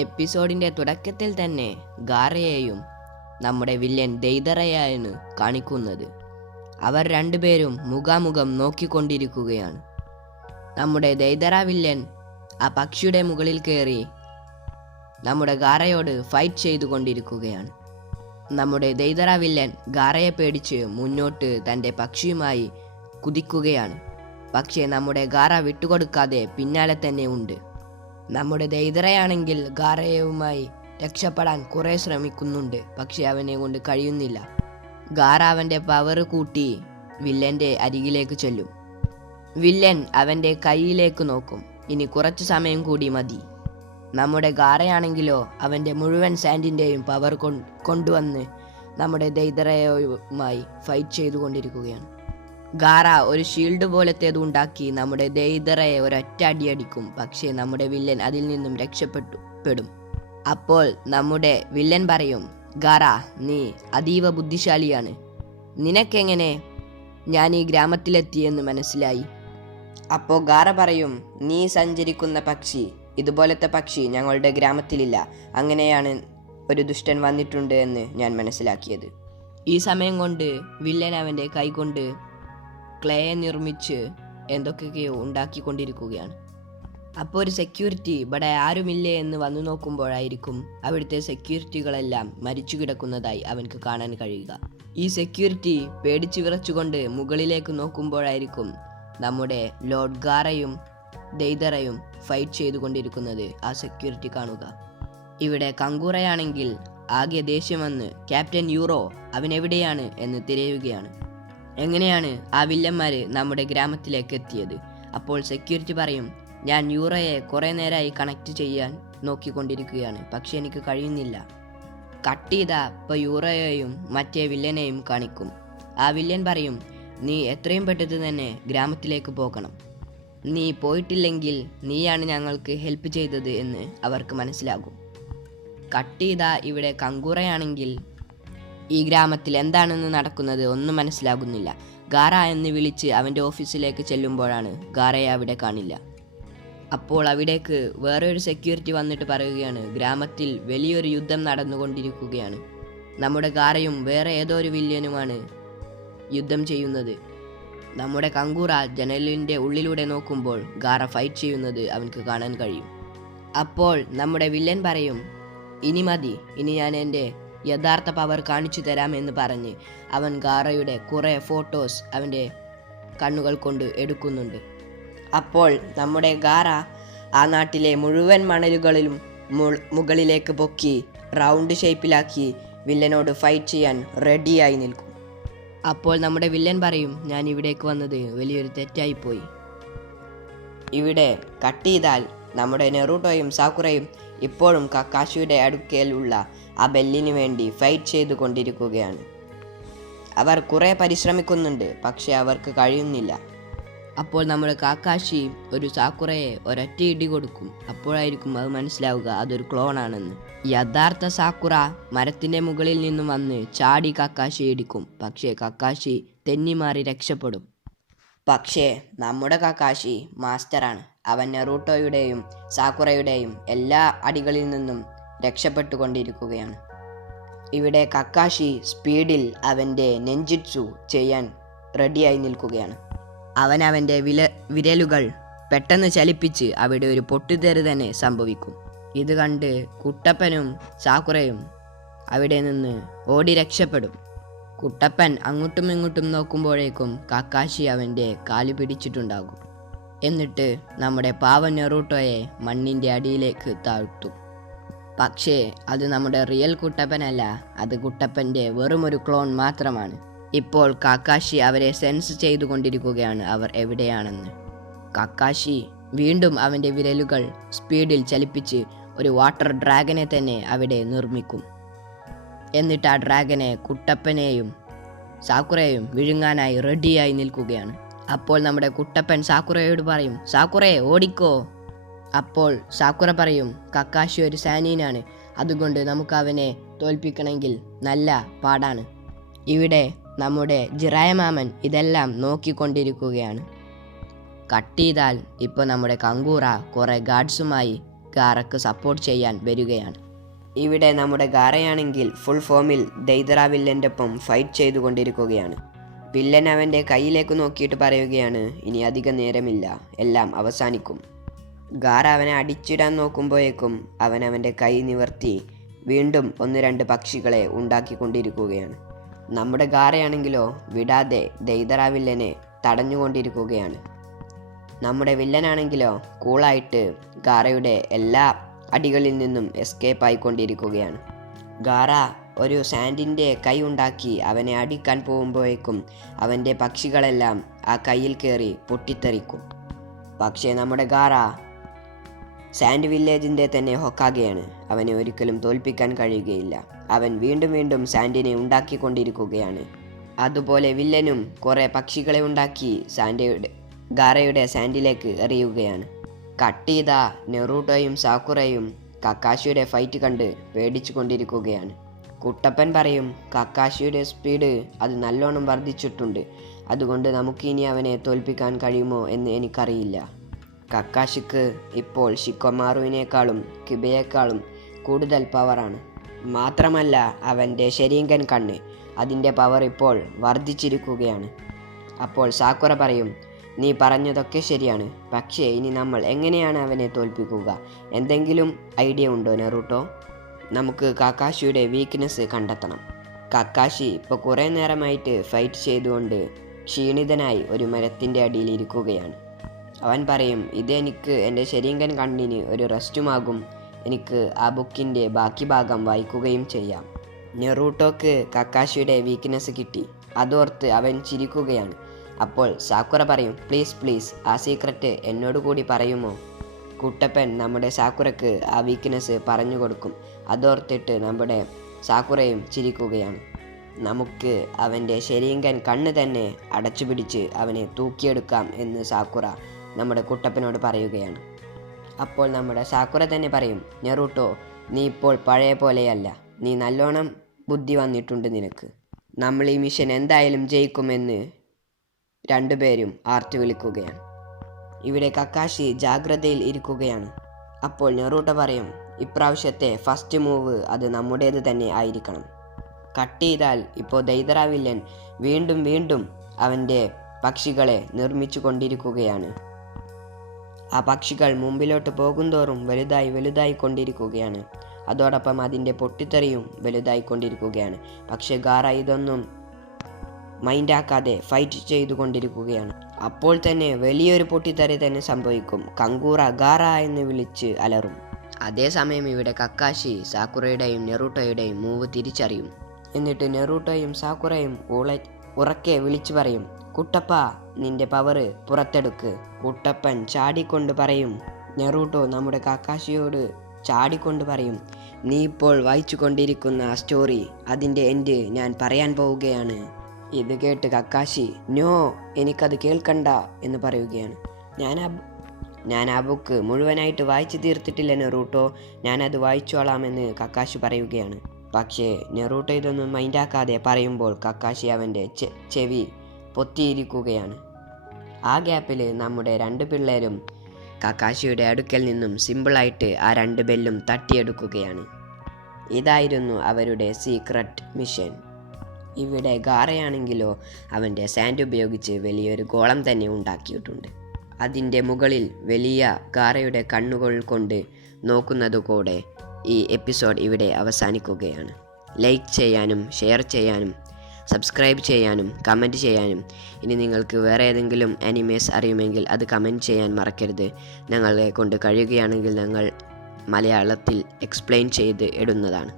എപ്പിസോഡിന്റെ തുടക്കത്തിൽ തന്നെ ഗാറയെയും നമ്മുടെ വില്ലൻ ദെയ്തറയെയാണ് കാണിക്കുന്നത്. അവർ രണ്ടുപേരും മുഖാമുഖം നോക്കിക്കൊണ്ടിരിക്കുകയാണ്. നമ്മുടെ ദെയ്തറ വില്ലൻ ആ പക്ഷിയുടെ മുകളിൽ കയറി നമ്മുടെ ഗാറയോട് ഫൈറ്റ് ചെയ്തുകൊണ്ടിരിക്കുകയാണ്. നമ്മുടെ ദെയ്തറ വില്ലൻ ഗാറയെ പേടിച്ച് മുന്നോട്ട് തൻ്റെ പക്ഷിയുമായി കുതിക്കുകയാണ്. പക്ഷേ നമ്മുടെ ഗാറ വിട്ടുകൊടുക്കാതെ പിന്നാലെ തന്നെ ഉണ്ട്. നമ്മുടെ ദെയ്തറയാണെങ്കിൽ ഗാറയുമായി രക്ഷപ്പെടാൻ കുറേ ശ്രമിക്കുന്നുണ്ട്. പക്ഷെ അവനെ കൊണ്ട് കഴിയുന്നില്ല. ഗാറ അവൻ്റെ പവർ കൂട്ടി വില്ലൻ്റെ അരികിലേക്ക് ചെല്ലും. വില്ലൻ അവൻ്റെ കൈയിലേക്ക് നോക്കും. ഇനി കുറച്ച് സമയം കൂടി മതി. നമ്മുടെ ഗാറയാണെങ്കിലോ അവൻ്റെ മുഴുവൻ സാൻഡിൻ്റെയും പവർ കൊണ്ടുവന്ന് നമ്മുടെ ദെയ്തറയുമായി ഫൈറ്റ് ചെയ്തുകൊണ്ടിരിക്കുകയാണ്. ഗാറ ഒരു ഷീൽഡ് പോലത്തേത് ഉണ്ടാക്കി നമ്മുടെ ദെയ്തറയെ ഒരൊറ്റ അടിയടിക്കും. പക്ഷേ നമ്മുടെ വില്ലൻ അതിൽ നിന്നും രക്ഷപ്പെടും. അപ്പോൾ നമ്മുടെ വില്ലൻ പറയും, ഗാറ, നീ അതീവ ബുദ്ധിശാലിയാണ്. നിനക്കെങ്ങനെ ഞാൻ ഈ ഗ്രാമത്തിലെത്തിയെന്ന് മനസ്സിലായി? അപ്പോൾ ഗാറ പറയും, നീ സഞ്ചരിക്കുന്ന പക്ഷി, ഇതുപോലത്തെ പക്ഷി ഞങ്ങളുടെ ഗ്രാമത്തിലില്ല. അങ്ങനെയാണ് ഒരു ദുഷ്ടൻ വന്നിട്ടുണ്ട് എന്ന് ഞാൻ മനസ്സിലാക്കിയത്. ഈ സമയം കൊണ്ട് വില്ലൻ അവൻ്റെ കൈകൊണ്ട് ക്ലേയെ നിർമ്മിച്ച് എന്തൊക്കെയോ ഉണ്ടാക്കിക്കൊണ്ടിരിക്കുകയാണ്. അപ്പോൾ ഒരു സെക്യൂരിറ്റി ഇവിടെ ആരുമില്ലേ എന്ന് വന്നു നോക്കുമ്പോഴായിരിക്കും അവിടുത്തെ സെക്യൂരിറ്റികളെല്ലാം മരിച്ചു കിടക്കുന്നതായി അവൻക്ക് കാണാൻ കഴിയുക. ഈ സെക്യൂരിറ്റി പേടിച്ചു വിറച്ചുകൊണ്ട് മുകളിലേക്ക് നോക്കുമ്പോഴായിരിക്കും നമ്മുടെ ലോർഡ് ഗാറയും ദെയ്തറയും ഫൈറ്റ് ചെയ്തുകൊണ്ടിരിക്കുന്നത് ആ സെക്യൂരിറ്റി കാണുക. ഇവിടെ കങ്കൂറയാണെങ്കിൽ ആകെ ദേഷ്യം വന്ന് ക്യാപ്റ്റൻ യൂറോ അവനെവിടെയാണ് എന്ന് തിരയുകയാണ്. എങ്ങനെയാണ് ആ വില്ലന്മാർ നമ്മുടെ ഗ്രാമത്തിലേക്ക് എത്തിയത്? അപ്പോൾ സെക്യൂരിറ്റി പറയും, ഞാൻ യൂറോയെ കുറേ നേരമായി കണക്ട് ചെയ്യാൻ നോക്കിക്കൊണ്ടിരിക്കുകയാണ്, പക്ഷെ എനിക്ക് കഴിയുന്നില്ല. കട്ട് ചെയ്താൽ ഇപ്പോൾ യൂറോയെയും മറ്റേ വില്ലനെയും കാണിക്കും. ആ വില്ലൻ പറയും, നീ എത്രയും പെട്ടെന്ന് തന്നെ ഗ്രാമത്തിലേക്ക് പോകണം. നീ പോയിട്ടില്ലെങ്കിൽ നീയാണ് ഞങ്ങൾക്ക് ഹെൽപ്പ് ചെയ്തത് എന്ന് അവർക്ക് മനസ്സിലാകും. കട്ട് ചെയ്താൽ ഇവിടെ കങ്കൂറയാണെങ്കിൽ ഈ ഗ്രാമത്തിൽ എന്താണെന്ന് നടക്കുന്നത് ഒന്നും മനസ്സിലാകുന്നില്ല. ഗാറ എന്ന് വിളിച്ച് അവൻ്റെ ഓഫീസിലേക്ക് ചെല്ലുമ്പോഴാണ് ഗാറയെ അവിടെ കാണില്ല. അപ്പോൾ അവിടേക്ക് വേറൊരു സെക്യൂരിറ്റി വന്നിട്ട് പറയുകയാണ്, ഗ്രാമത്തിൽ വലിയൊരു യുദ്ധം നടന്നുകൊണ്ടിരിക്കുകയാണ്. നമ്മുടെ ഗാറയും വേറെ ഏതോ ഒരു വില്ലനുമാണ് യുദ്ധം ചെയ്യുന്നത്. നമ്മുടെ കങ്കൂറ ജനലിൻ്റെ ഉള്ളിലൂടെ നോക്കുമ്പോൾ ഗാറ ഫൈറ്റ് ചെയ്യുന്നത് അവൻക്ക് കാണാൻ കഴിയും. അപ്പോൾ നമ്മുടെ വില്ലൻ പറയും, ഇനി മതി, ഇനി ഞാൻ എൻ്റെ യഥാർത്ഥ പവർ കാണിച്ചു തരാം എന്ന് പറഞ്ഞ് അവൻ ഗാറയുടെ കുറേ ഫോട്ടോസ് അവൻ്റെ കണ്ണുകൾ കൊണ്ട് എടുക്കുന്നുണ്ട്. അപ്പോൾ നമ്മുടെ ഗാറ ആ നാട്ടിലെ മുഴുവൻ മണലുകളിലും മുകളിലേക്ക് പൊക്കി റൗണ്ട് ഷേപ്പിലാക്കി വില്ലനോട് ഫൈറ്റ് ചെയ്യാൻ റെഡിയായി നിൽക്കും. അപ്പോൾ നമ്മുടെ വില്ലൻ പറയും, ഞാൻ ഇവിടേക്ക് വന്നത് വലിയൊരു തെറ്റായിപ്പോയി. ഇവിടെ കട്ട് ചെയ്താൽ നമ്മുടെ നെറൂട്ടോയും സാക്കുറയും ഇപ്പോഴും കക്കാഷിയുടെ അടുക്കലുള്ള ആ ബെല്ലിന് വേണ്ടി ഫൈറ്റ് ചെയ്തുകൊണ്ടിരിക്കുകയാണ്. അവർ കുറേ പരിശ്രമിക്കുന്നുണ്ട്, പക്ഷെ അവർക്ക് കഴിയുന്നില്ല. അപ്പോൾ നമ്മുടെ കാക്കാഷി ഒരു സാക്കുറയെ ഒരൊറ്റ ഇടി കൊടുക്കും. അപ്പോഴായിരിക്കും അത് മനസ്സിലാവുക അതൊരു ക്ലോണാണെന്ന്. യഥാർത്ഥ സാക്കുറ മരത്തിൻ്റെ മുകളിൽ നിന്നും വന്ന് ചാടി കക്കാഷി ഇടിക്കും. പക്ഷേ കക്കാഷി തെന്നിമാറി രക്ഷപ്പെടും. പക്ഷേ നമ്മുടെ കക്കാഷി മാസ്റ്ററാണ്. അവൻ നെറൂട്ടോയുടെയും സാക്കുറയുടെയും എല്ലാ അടികളിൽ നിന്നും രക്ഷപ്പെട്ടുകൊണ്ടിരിക്കുകയാണ്. ഇവിടെ കക്കാഷി സ്പീഡിൽ അവൻ്റെ നെഞ്ചിറ്റ്സു ചെയ്യാൻ റെഡിയായി നിൽക്കുകയാണ്. അവൻ അവൻ്റെ വിരലുകൾ പെട്ടെന്ന് ചലിപ്പിച്ച് അവിടെ ഒരു പൊട്ടിത്തെറി തന്നെ സംഭവിക്കും. ഇത് കണ്ട് കുട്ടപ്പനും സാക്കുറയും അവിടെ നിന്ന് ഓടി രക്ഷപ്പെടും. കുട്ടപ്പൻ അങ്ങോട്ടും ഇങ്ങോട്ടും നോക്കുമ്പോഴേക്കും കക്കാഷി അവൻ്റെ കാല് പിടിച്ചിട്ടുണ്ടാകും. എന്നിട്ട് നമ്മുടെ പാവൻ നെറൂട്ടോയെ മണ്ണിൻ്റെ അടിയിലേക്ക് താഴ്ത്തും. പക്ഷേ അത് നമ്മുടെ റിയൽ കുട്ടപ്പനല്ല, അത് കുട്ടപ്പൻ്റെ വെറുമൊരു ക്ലോൺ മാത്രമാണ്. ഇപ്പോൾ കാക്കാഷി അവരെ സെൻസ് ചെയ്തുകൊണ്ടിരിക്കുകയാണ് അവർ എവിടെയാണെന്ന്. കാക്കാഷി വീണ്ടും അവൻ്റെ വിരലുകൾ സ്പീഡിൽ ചലിപ്പിച്ച് ഒരു വാട്ടർ ഡ്രാഗനെ തന്നെ അവിടെ നിർമ്മിക്കും. എന്നിട്ട് ആ ഡ്രാഗനെ കുട്ടപ്പനെയും സാക്കുറയെയും വിഴുങ്ങാനായി റെഡിയായി നിൽക്കുകയാണ്. അപ്പോൾ നമ്മുടെ കുട്ടപ്പൻ സാക്കുറയോട് പറയും, സാക്കുറയെ ഓടിക്കോ. അപ്പോൾ സാക്കുറ പറയും, കക്കാഷി ഒരു സാനീനാണ്, അതുകൊണ്ട് നമുക്ക് അവനെ തോൽപ്പിക്കണമെങ്കിൽ നല്ല പാടാണ്. ഇവിടെ നമ്മുടെ ജിറായമാമൻ ഇതെല്ലാം നോക്കിക്കൊണ്ടിരിക്കുകയാണ്. കട്ട് ചെയ്താൽ ഇപ്പോൾ നമ്മുടെ കങ്കൂറ കുറേ ഗാർഡ്സുമായി ഗാറയ്ക്ക് സപ്പോർട്ട് ചെയ്യാൻ വരികയാണ്. ഇവിടെ നമ്മുടെ ഗാറയാണെങ്കിൽ ഫുൾ ഫോമിൽ ദൈതറ വില്ലൻ്റെ ഒപ്പം ഫൈറ്റ് ചെയ്തുകൊണ്ടിരിക്കുകയാണ്. വില്ലൻ അവൻ്റെ കയ്യിലേക്ക് നോക്കിയിട്ട് പറയുകയാണ്, ഇനി അധികം നേരമില്ല, എല്ലാം അവസാനിക്കും. ഗാറ അവനെ അടിച്ചിടാൻ നോക്കുമ്പോഴേക്കും അവൻ്റെ കൈ നിവർത്തി വീണ്ടും 1-2 പക്ഷികളെ ഉണ്ടാക്കിക്കൊണ്ടിരിക്കുകയാണ്. നമ്മുടെ ഗാറയാണെങ്കിലോ വിടാതെ ദൈതറ വില്ലനെ തടഞ്ഞുകൊണ്ടിരിക്കുകയാണ്. നമ്മുടെ വില്ലനാണെങ്കിലോ കൂളായിട്ട് ഗാറയുടെ എല്ലാ അടികളിൽ നിന്നും എസ്കേപ്പ് ആയിക്കൊണ്ടിരിക്കുകയാണ്. ഗാറ ഒരു സാൻഡിൻ്റെ കൈ ഉണ്ടാക്കി അവനെ അടിക്കാൻ പോകുമ്പോഴേക്കും അവൻ്റെ പക്ഷികളെല്ലാം ആ കയ്യിൽ കയറി പൊട്ടിത്തെറിക്കും. പക്ഷേ നമ്മുടെ ഗാറ സാൻഡ് വില്ലേജിൻ്റെ തന്നെ ഹൊക്കാഗെയാണ്. അവനെ ഒരിക്കലും തോൽപ്പിക്കാൻ കഴിയുകയില്ല. അവൻ വീണ്ടും വീണ്ടും സാൻഡിനെ ഉണ്ടാക്കിക്കൊണ്ടിരിക്കുകയാണ്. അതുപോലെ വില്ലനും കുറേ പക്ഷികളെ ഉണ്ടാക്കി ഗാറയുടെ സാൻഡിലേക്ക് എറിയുകയാണ്. കട്ട് ചെയ്ത നെറൂട്ടോയും സാക്കുറയും കക്കാഷിയുടെ ഫൈറ്റ് കണ്ട് പേടിച്ചു കൊണ്ടിരിക്കുകയാണ്. കുട്ടപ്പൻ പറയും, കക്കാഷിയുടെ സ്പീഡ് അത് നല്ലോണം വർദ്ധിച്ചിട്ടുണ്ട്, അതുകൊണ്ട് നമുക്കിനി അവനെ തോൽപ്പിക്കാൻ കഴിയുമോ എന്ന് എനിക്കറിയില്ല. കക്കാഷിക്ക് ഇപ്പോൾ ഷിക്കോമാറുവിനേക്കാളും കിബയേക്കാളും കൂടുതൽ പവറാണ്. മാത്രമല്ല അവൻ്റെ ശരീങ്കൻ കണ്ണ്, അതിൻ്റെ പവർ ഇപ്പോൾ വർദ്ധിച്ചിരിക്കുകയാണ്. അപ്പോൾ സാക്കുറ പറയും, നീ പറഞ്ഞതൊക്കെ ശരിയാണ്, പക്ഷേ ഇനി നമ്മൾ എങ്ങനെയാണ് അവനെ തോൽപ്പിക്കുക? എന്തെങ്കിലും ഐഡിയ ഉണ്ടോ നെറൂട്ടോ? നമുക്ക് കക്കാഷിയുടെ വീക്ക്നെസ് കണ്ടെത്തണം. കക്കാഷി ഇപ്പോൾ കുറേ നേരമായിട്ട് ഫൈറ്റ് ചെയ്തുകൊണ്ട് ക്ഷീണിതനായി ഒരു മരത്തിൻ്റെ അടിയിൽ ഇരിക്കുകയാണ്. അവൻ പറയും, ഇതെനിക്ക് എൻ്റെ ശരീങ്കൻ കണ്ണിന് ഒരു റെസ്റ്റുമാകും, എനിക്ക് ആ ബുക്കിൻ്റെ ബാക്കി ഭാഗം വായിക്കുകയും ചെയ്യാം. നെറൂട്ടോക്ക് കക്കാഷിയുടെ വീക്ക്നെസ് കിട്ടി. അതോർത്ത് അവൻ ചിരിക്കുകയാണ്. അപ്പോൾ സാക്കുറ പറയും, പ്ലീസ് ആ സീക്രട്ട് എന്നോട് കൂടി പറയുമോ? കുട്ടപ്പൻ നമ്മുടെ സാക്കുറയ്ക്ക് ആ വീക്ക്നെസ് പറഞ്ഞു കൊടുക്കും. അതോർത്തിട്ട് നമ്മുടെ സാക്കുറയും ചിരിക്കുകയാണ്. നമുക്ക് അവൻ്റെ ശരീങ്കൻ കണ്ണ് തന്നെ അടച്ചുപിടിച്ച് അവനെ തൂക്കിയെടുക്കാം എന്ന് സാക്കുറ നമ്മുടെ കുട്ടപ്പനോട് പറയുകയാണ്. അപ്പോൾ നമ്മുടെ സാക്കുറ തന്നെ പറയും, നെറൂട്ടോ, നീ ഇപ്പോൾ പഴയ പോലെയല്ല, നീ നല്ലോണം ബുദ്ധി വന്നിട്ടുണ്ട് നിനക്ക്. നമ്മൾ ഈ മിഷൻ എന്തായാലും ജയിക്കുമെന്ന് രണ്ടുപേരും ആർത്തി വിളിക്കുകയാണ്. ഇവിടെ കക്കാഷി ജാഗ്രതയിൽ ഇരിക്കുകയാണ്. അപ്പോൾ നെറൂട്ടോ പറയും, ഇപ്രാവശ്യത്തെ ഫസ്റ്റ് മൂവ് അത് നമ്മുടേത് തന്നെ ആയിരിക്കണം. കട്ട് ചെയ്താൽ ഇപ്പോൾ ദൈതറ വില്ലൻ വീണ്ടും അവൻ്റെ പക്ഷികളെ നിർമ്മിച്ചു കൊണ്ടിരിക്കുകയാണ്. ആ പക്ഷികൾ മുമ്പിലോട്ട് പോകുന്തോറും വലുതായി കൊണ്ടിരിക്കുകയാണ്. അതോടൊപ്പം അതിൻ്റെ പൊട്ടിത്തെറിയും വലുതായിക്കൊണ്ടിരിക്കുകയാണ്. പക്ഷേ ഗാറ ഇതൊന്നും മൈൻഡാക്കാതെ ഫൈറ്റ് ചെയ്തുകൊണ്ടിരിക്കുകയാണ്. അപ്പോൾ തന്നെ വലിയൊരു പൊട്ടിത്തെറി തന്നെ സംഭവിക്കും. കങ്കൂറ ഗാറ എന്ന് വിളിച്ച് അലറും. അതേസമയം ഇവിടെ കക്കാഷി സാക്കുറയുടെയും നെറൂട്ടോയുടെയും മൂവ് തിരിച്ചറിയും. എന്നിട്ട് നെറൂട്ടോയും സാക്കുറയും ഉറക്കെ വിളിച്ചു പറയും, കുട്ടപ്പ, നിന്റെ പവർ പുറത്തെടുക്ക്. കുട്ടപ്പൻ ചാടിക്കൊണ്ട് പറയും, നെറൂട്ടോ നമ്മുടെ കക്കാഷിയോട് ചാടിക്കൊണ്ട് പറയും, നീ ഇപ്പോൾ വായിച്ചു കൊണ്ടിരിക്കുന്ന ആ സ്റ്റോറി, അതിൻ്റെ എൻഡ് ഞാൻ പറയാൻ പോവുകയാണ്. ഇത് കേട്ട് കക്കാഷി, നോ, എനിക്കത് കേൾക്കണ്ട എന്ന് പറയുകയാണ്. ഞാൻ ആ ബുക്ക് മുഴുവനായിട്ട് വായിച്ചു തീർത്തിട്ടില്ല നെറൂട്ടോ, ഞാനത് വായിച്ചോളാമെന്ന് കക്കാഷി പറയുകയാണ്. പക്ഷേ നെറൂട്ടോ ഇതൊന്നും മൈൻഡാക്കാതെ പറയുമ്പോൾ കക്കാഷി അവൻ്റെ ചെവി പൊത്തിയിരിക്കുകയാണ്. ആ ഗ്യാപ്പിൽ നമ്മുടെ 2 പിള്ളേരും കക്കാഷിയുടെ അടുക്കൽ നിന്നും സിമ്പിളായിട്ട് ആ 2 ബെല്ലും തട്ടിയെടുക്കുകയാണ്. ഇതായിരുന്നു അവരുടെ സീക്രട്ട് മിഷൻ. ഇവിടെ ഗാറയാണെങ്കിലോ അവൻ്റെ സാൻഡ് ഉപയോഗിച്ച് വലിയൊരു ഗോളം തന്നെ ഉണ്ടാക്കിയിട്ടുണ്ട്. അതിൻ്റെ മുകളിൽ വലിയ ഗാറയുടെ കണ്ണുകൾ കൊണ്ട് നോക്കുന്നതുകൂടെ ഈ എപ്പിസോഡ് ഇവിടെ അവസാനിക്കുകയാണ്. ലൈക്ക് ചെയ്യാനും ഷെയർ ചെയ്യാനും സബ്സ്ക്രൈബ് ചെയ്യാനും കമൻറ്റ് ചെയ്യാനും, ഇനി നിങ്ങൾക്ക് വേറെ ഏതെങ്കിലും ആനിമേസ് അറിയുമെങ്കിൽ അത് കമൻറ്റ് ചെയ്യാൻ മറക്കരുത്. ഞങ്ങളെ കൊണ്ട് കഴിയുകയാണെങ്കിൽ ഞങ്ങൾ മലയാളത്തിൽ എക്സ്പ്ലെയിൻ ചെയ്ത് ഇടുന്നതാണ്.